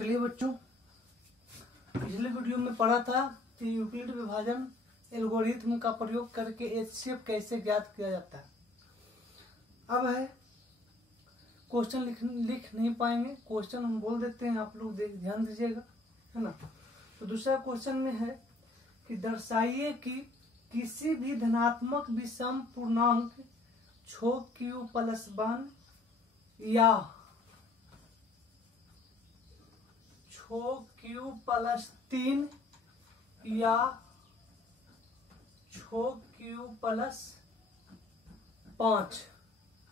चलिए बच्चों, पिछले वीडियो में पढ़ा था कि यूक्लिड विभाजन एल्गोरिथम का प्रयोग करके एचसीएफ कैसे ज्ञात किया जाता है। अब है क्वेश्चन लिख नहीं पाएंगे, क्वेश्चन हम बोल देते हैं, आप लोग ध्यान दीजिएगा, है ना। तो दूसरा क्वेश्चन में है कि दर्शाइए कि किसी भी धनात्मक विषम पूर्णांक छोक q+1 या छोक q+3 या छोक q+5।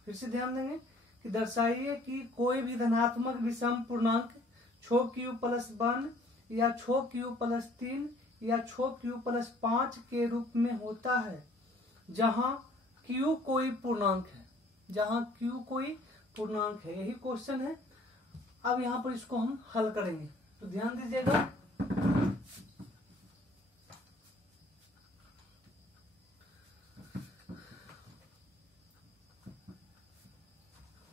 फिर से ध्यान देंगे कि दर्शाइए कि कोई भी धनात्मक विषम पूर्णांक छोक q+1 या छोक q+3 या छोक q+5 के रूप में होता है जहां q कोई पूर्णांक है, जहां q कोई पूर्णांक है। यही क्वेश्चन है। अब यहाँ पर इसको हम हल करेंगे, तो ध्यान दीजिएगा।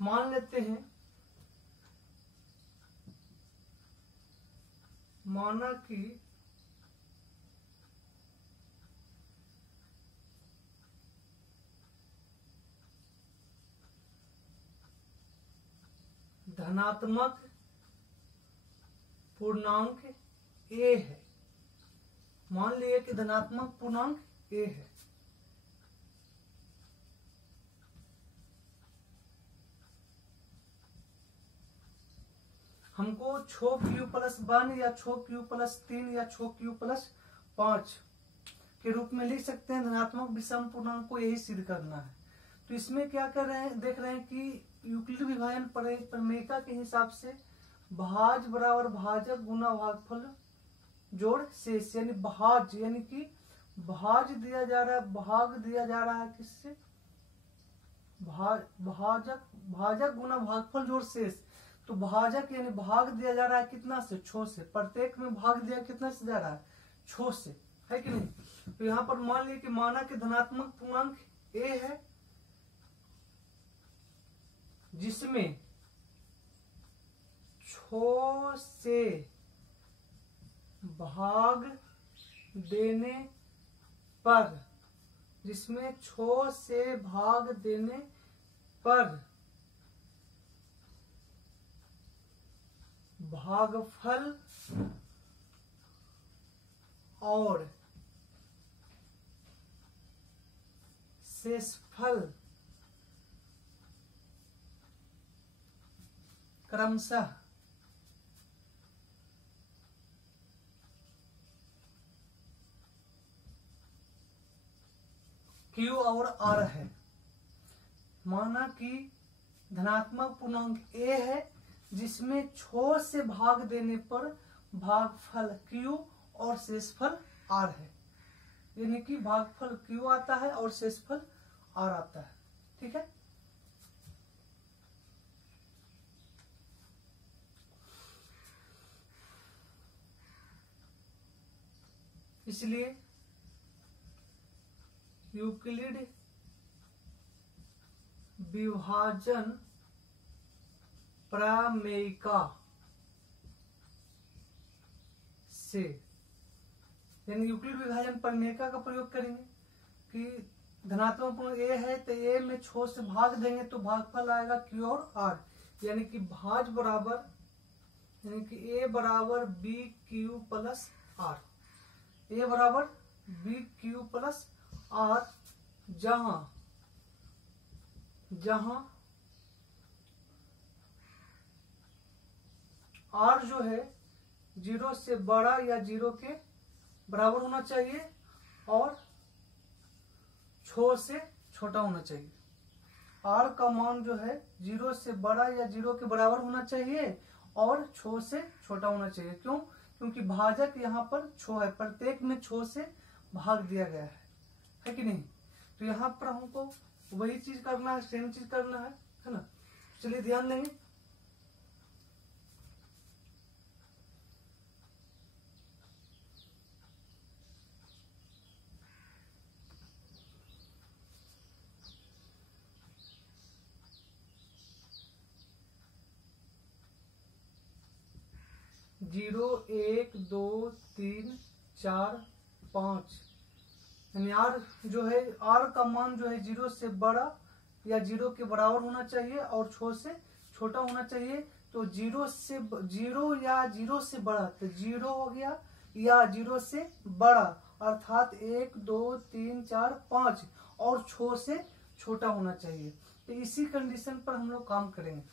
मान लेते हैं, माना कि धनात्मक पूर्णांक a है। मान लिए कि धनात्मक पूर्णांक a है। हमको छोक q+1 या छोक q+3 या छोक q+5 के रूप में लिख सकते हैं। धनात्मक विषम पूर्णांक को यही सिद्ध करना है। तो इसमें क्या कर रहे हैं, देख रहे हैं कि यूक्लिड विभाजन प्रमेयिका के हिसाब से भाज बराबर भाजक गुना भागफल जोड़ शेष, यानी भाज यानी कि भाज दिया जा रहा है, भाग दिया जा रहा है किससे, भाजक गुना भागफल जोड़ शेष। तो भाजक यानी भाग दिया जा रहा है कितना से, 6 से। प्रत्येक में भाग दिया कितना से जा रहा है, 6 से, है कि नहीं। तो यहाँ पर मान लिया कि माना कि धनात्मक पूर्णांक a है जिसमें 6 से भाग देने पर, जिसमें 6 से भाग देने पर भागफल और शेषफल क्रमशः Q और R है। माना कि धनात्मक पूर्णांक A है जिसमें 6 से भाग देने पर भागफल Q और शेषफल R है, यानी कि भागफल Q आता है और शेषफल R आता है। ठीक है। इसलिए यूक्लिड विभाजन प्रमेयिका से, यानी यूक्लिड विभाजन प्रमेयिका का प्रयोग करेंगे कि धनात्मक पूर्णांक a है तो a में 6 से भाग देंगे तो भागफल आएगा Q और R, यानी कि भाज बराबर, यानी कि a बराबर BQ+R, a बराबर BQ+R, जहां R जो है 0 से बड़ा या 0 के बराबर होना चाहिए और 6 से छोटा होना चाहिए। R का मान जो है 0 से बड़ा या 0 के बराबर होना चाहिए और 6 से छोटा होना चाहिए। क्यों? क्योंकि भाजक यहाँ पर 6 है, प्रत्येक में 6 से भाग दिया गया है कि नहीं। तो यहाँ पर हमको वही चीज करना है, सेम चीज करना है ना। चलिए ध्यान देंगे। 0 1 2 3 4 5, यानी आर जो है, आर का मान जो है 0 से बड़ा या 0 के बराबर होना चाहिए और 6 से छोटा होना चाहिए। तो 0 या 0 से बड़ा, तो 0 हो गया या 0 से बड़ा, अर्थात 1 2 3 4 5 और 6 से छोटा होना चाहिए। तो इसी कंडीशन पर हम लोग काम करेंगे।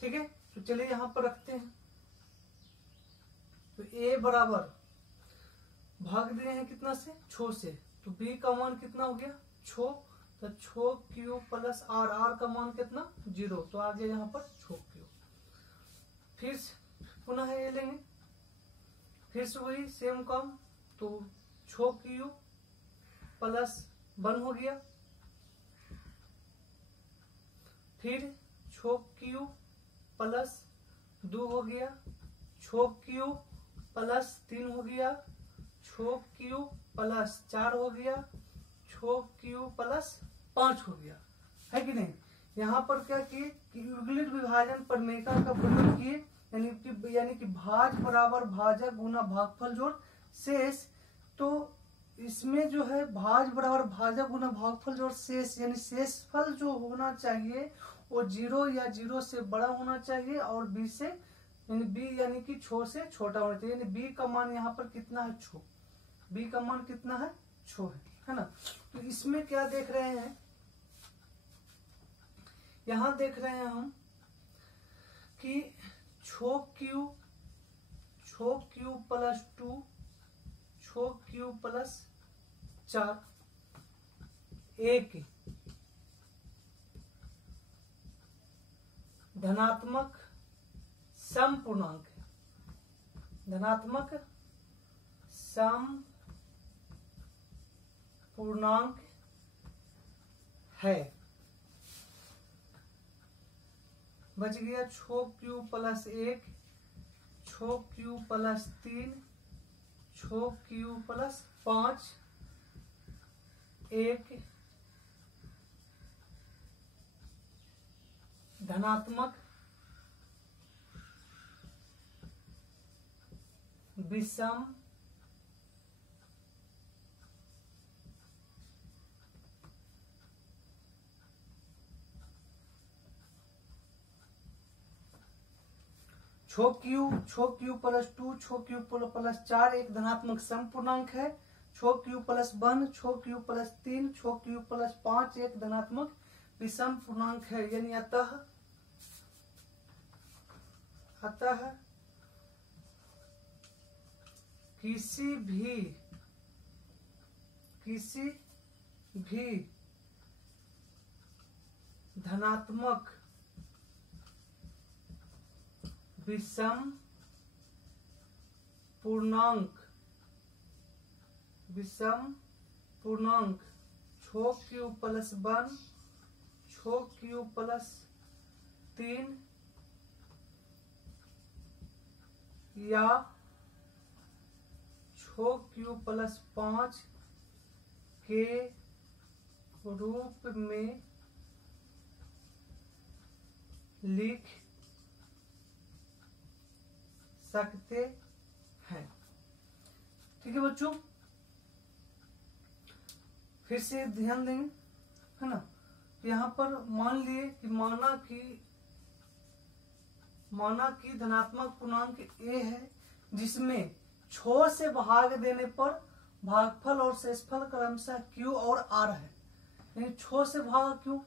ठीक है, तो चलिए यहां पर रखते हैं। तो a बराबर भाग दिए हैं कितना से, 6 से, तो b का मान कितना हो गया 6, तो 6 क्यू प्लस आर, आर का मान कितना 0, तो आ गया यहाँ पर 6 क्यू। फिर पुनः ये लेंगे, फिर से वही सेम काम, तो 6 क्यू प्लस 1 हो गया, फिर 6 क्यू प्लस 2 हो गया, 6 क्यू प्लस 3 हो गया, 6 क्यू प्लस 4 हो गया, 6 क्यू प्लस 5 हो गया, है कि नहीं। यहाँ पर क्या किए कि यूक्लिड विभाजन प्रमेय का प्रयोग किए, यानी कि भाज बराबर भाजक गुना भागफल जोड़ शेष। तो इसमें जो है भाज बराबर भाजक गुना भागफल जोड़ शेष, यानी शेषफल जो होना चाहिए वो 0 या 0 से बड़ा होना चाहिए और b से यानी कि 6 से छोटा होना चाहिए। यानी b का मान यहाँ पर कितना है 6, b का मान कितना है 6 है ना। तो इसमें क्या देख रहे हैं, यहाँ देख रहे हैं हम कि 6 क्यू प्लस 2, 6 क्यू प्लस 4 एक धनात्मक समपूर्णांक है, धनात्मक समपूर्णांक है। बच गया 6 Q plus 1, 6 Q plus 3, 6 Q plus 5, एक धनात्मक विषम छो क्यू प्लस 2, 6 क्यू प्लस 4 एक धनात्मक समपूर्णांक है। 6 Q plus 1, 6 Q plus 3, 6 Q plus 5 एक धनात्मक विषम पूर्णांक है। यानी अतः किसी भी धनात्मक विषम पूर्णांक 6 क्यू प्लस 1, 6 क्यू प्लस 3 या 6 क्यू प्लस 5 के रूप में लिख सकते हैं। ठीक है बच्चों, फिर से ध्यान देंगे, है ना। यहाँ पर मान लिए कि माना कि धनात्मक पूर्णांक a है, जिसमें 6 से भाग देने पर भागफल और शेषफल क्रमशः q और r है। यानी 6 से भाग क्यों,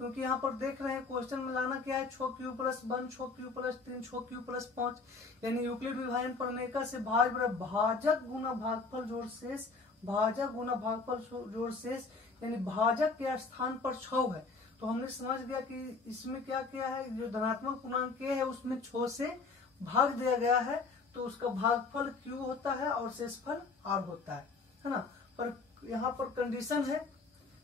क्योंकि यहाँ पर देख रहे हैं क्वेश्चन में लाना क्या है, 6 Q plus 1, 6 Q plus 3, 6 Q plus 5, यानी यूक्लिड विभाजन प्रमेय से भाज बराबर भाजक गुना भागफल जोड़ शेष, भाजक गुना भागफल जोड़ शेष, यानी भाजक के स्थान पर 6 है। तो हमने समझ गया कि इसमें क्या क्या है, जो धनात्मक पूर्णांक है उसमें 6 से भाग दिया गया है, तो उसका भागफल q होता है और शेषफल r होता है ना। पर यहाँ पर कंडीशन है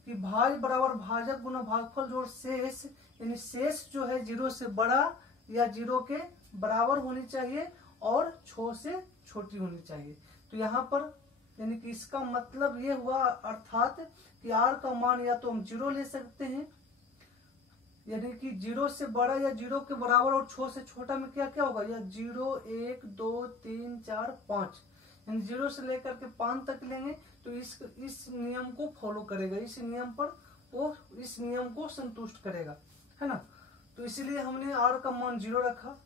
कि भाज बराबर भाजक गुना भागफल जोड़ शेष, यानी शेष जो है 0 से बड़ा या 0 के बराबर होनी चाहिए और 6 से छोटी होनी चाहिए। तो यहाँ पर यानी कि इसका मतलब ये हुआ, अर्थात कि r का मान या तो हम 0 ले सकते हैं यानी कि 0 से बड़ा या 0 के बराबर और 6 से छोटा में क्या क्या होगा, या 0 1 2 3 4 5, यानी 0 से लेकर के 5 तक लेंगे तो इस नियम को फॉलो करेगा, इस नियम पर वो इस नियम को संतुष्ट करेगा, है ना। तो इसीलिए हमने r का मान 0 रखा।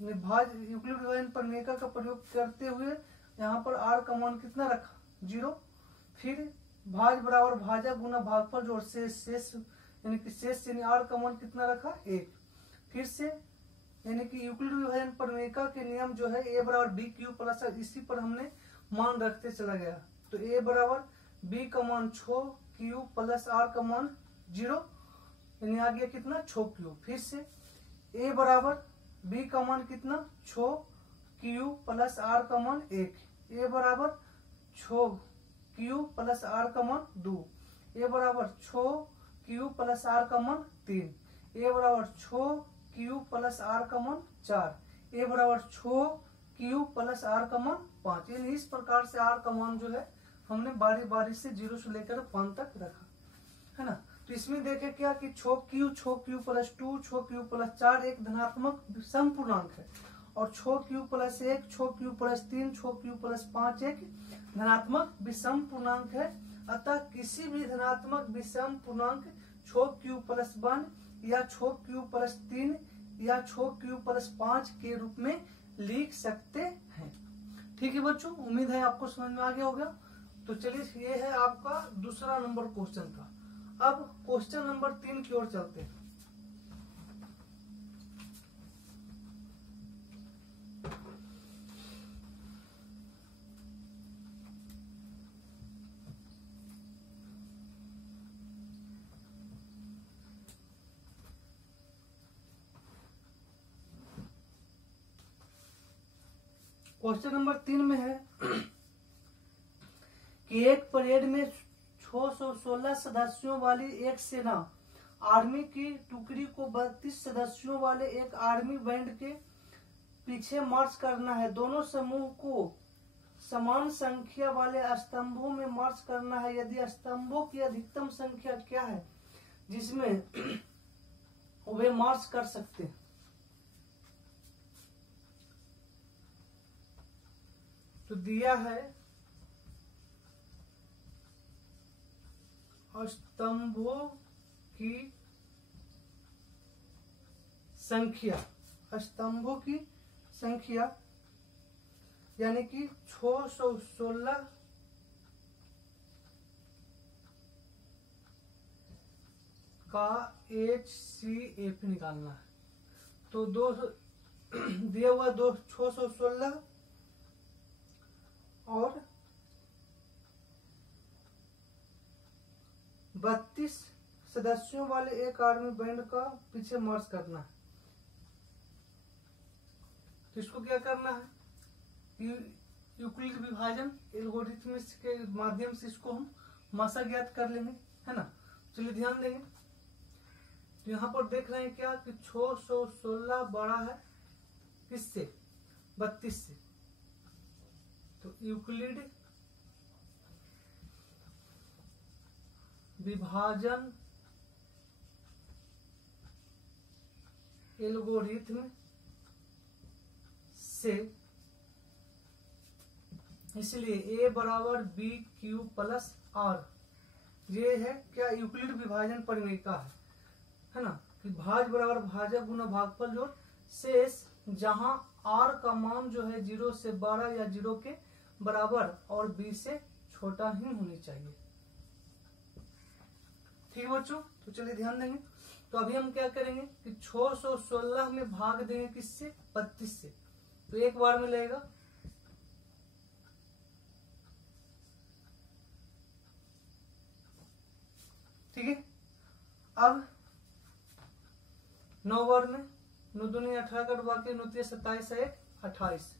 भाज्य यूक्लिड विभाजन प्रमेय का प्रयोग करते हुए यहाँ पर r का मान कितना रखा, 0। फिर भाज्य बराबर भाजक गुना भागफल जोड़ शेष यानी कि शेष यानी r का मान कितना रखा, 1। फिर से यानी कि यूक्लिड विभाजन प्रमेय के नियम जो है a बराबर b क्यूब प्लस r, इसी पर हमने मान रखते चला गया। तो a बराबर b का मान 6 क्यूब प्लस r का मान 0, यानी आ गया कितना 6 क्यूब। फिर से a बराबर b का मान कितना 6 क्यूब प्लस r का मान 1, a बराबर 6 क्यूब प्लस r का मान 2, a बराबर 6 क्यूब प्लस r का मान 3, a बराबर 6 क्यूब प्लस r का मान 4, a बराबर 6 क्यूब प्लस r का मान 5। यानी इस प्रकार से r का मान जो है हमने बारी बारी से 0 से लेकर 5 तक रखा, है ना। तो इसमें देखे क्या कि 6 क्यूब प्लस 2 6 क्यूब प्लस 4 एक धनात्मक सम पूर्णांक है, और 6 cube plus 1 6 cube plus 3 6 cube plus 5 एक धनात्मक विषम पूर्णांक है। अतः किसी भी धनात्मक विषम पूर्णांक 6 क्यूब प्लस 1 या 6 क्यूब प्लस 3 या 6 क्यूब प्लस 5 के रूप में लिख सकते हैं। ठीक है बच्चों, उम्मीद है आपको समझ में आ गया होगा। तो चलिए ये है आपका दूसरा नंबर क्वेश्चन का। अब क्वेश्चन नंबर 3 की ओर चलते हैं। क्वेश्चन नंबर 3 में है कि एक परेड में 616 सदस्यों वाली एक सेना आर्मी की टुकड़ी को 32 सदस्यों वाले एक आर्मी बैंड के पीछे मार्च करना है। दोनों समूह को समान संख्या वाले स्तंभों में मार्च करना है। यदि स्तंभों की अधिकतम संख्या क्या है जिसमें वे मार्च कर सकते हैं। तो दिया है स्तंभों की संख्या, स्तंभों की संख्या यानी कि 616 का HCF निकालना है। तो दिया हुआ 616 और 32 सदस्यों वाले एक आर्मी बैंड का पीछे मार्च करना है। तो इसको क्या करना है, यूक्लिड विभाजन एल्गोरिथम के माध्यम से इसको हम मासा ज्ञात कर लेंगे, है ना। चलिए ध्यान देंगे। तो यहाँ पर देख रहे हैं क्या कि 616 बड़ा है किससे, 32 से। तो यूक्लिड विभाजन एल्गोरिथम से इसलिए a बराबर b क्यूब प्लस r, ये है क्या यूक्लिड विभाजन प्रमेय का है ना, कि भाज बराबर भाजक गुना भागफल जोड़ शेष, जहां r का मान जो है 0 से बड़ा या 0 के बराबर और b से छोटा ही होनी चाहिए। ठीक है बच्चों, तो चलिए ध्यान देंगे। तो अभी हम क्या करेंगे कि 616 में भाग देंगे किससे, 32 से। तो एक बार में लगेगा, ठीक है। अब 9 बार में 9 दूनी 18 का बाकी 9 3 27 1 28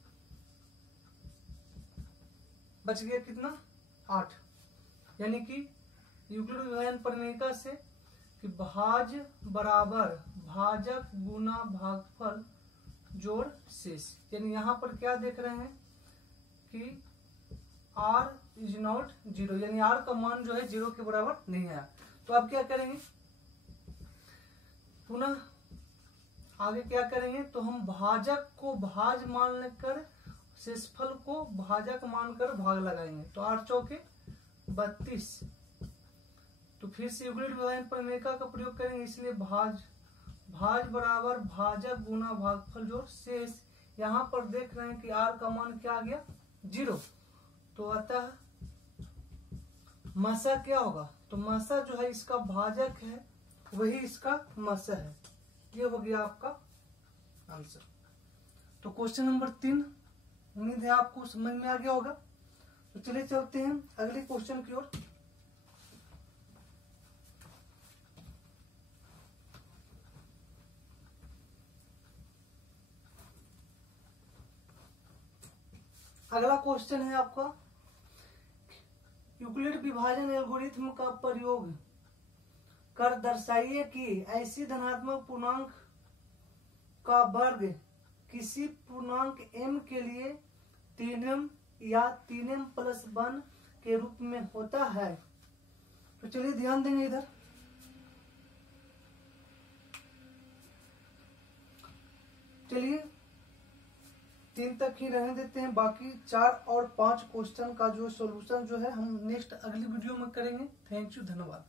बच गया कितना 8। यानी कि यूक्लिड विभाजन प्रमेय से कि भाज बराबर भाजक गुना भागफल जोड़ शेष, यानी यहाँ पर क्या देख रहे हैं कि r इज नॉट 0, यानी r का मान जो है 0 के बराबर नहीं है। तो अब क्या करेंगे, पुनः आगे क्या करेंगे, तो हम भाजक को भाज मानकर शेषफल को भाजक मानकर भाग लगाएंगे। तो 8 चौके 32। तो फिर से यूक्लिड विभाजन प्रमेय का प्रयोग करेंगे, इसलिए भाज बराबर भाजक गुना भागफल जोड़ शेष। यहाँ पर देख रहे हैं कि आर का मान क्या आ गया, 0। तो अतः मसा क्या होगा, तो मसा जो है इसका भाजक है, वही इसका मसा है। ये हो गया आपका आंसर। तो क्वेश्चन नंबर 3 उम्मीद है आपको समझ में आ गया होगा। तो चलिए चलते हैं अगले क्वेश्चन की ओर। अगला क्वेश्चन है आपका, यूक्लिड विभाजन एल्गोरिथम का प्रयोग कर दर्शाइए कि ऐसी धनात्मक पूर्णांक का वर्ग किसी पूर्णांक m के लिए 3m या 3m+1 के रूप में होता है। तो चलिए ध्यान देंगे इधर। चलिए 3 तक ही रहने देते हैं, बाकी 4 और 5 क्वेश्चन का जो सॉल्यूशन जो है हम नेक्स्ट अगली वीडियो में करेंगे। थैंक यू, धन्यवाद।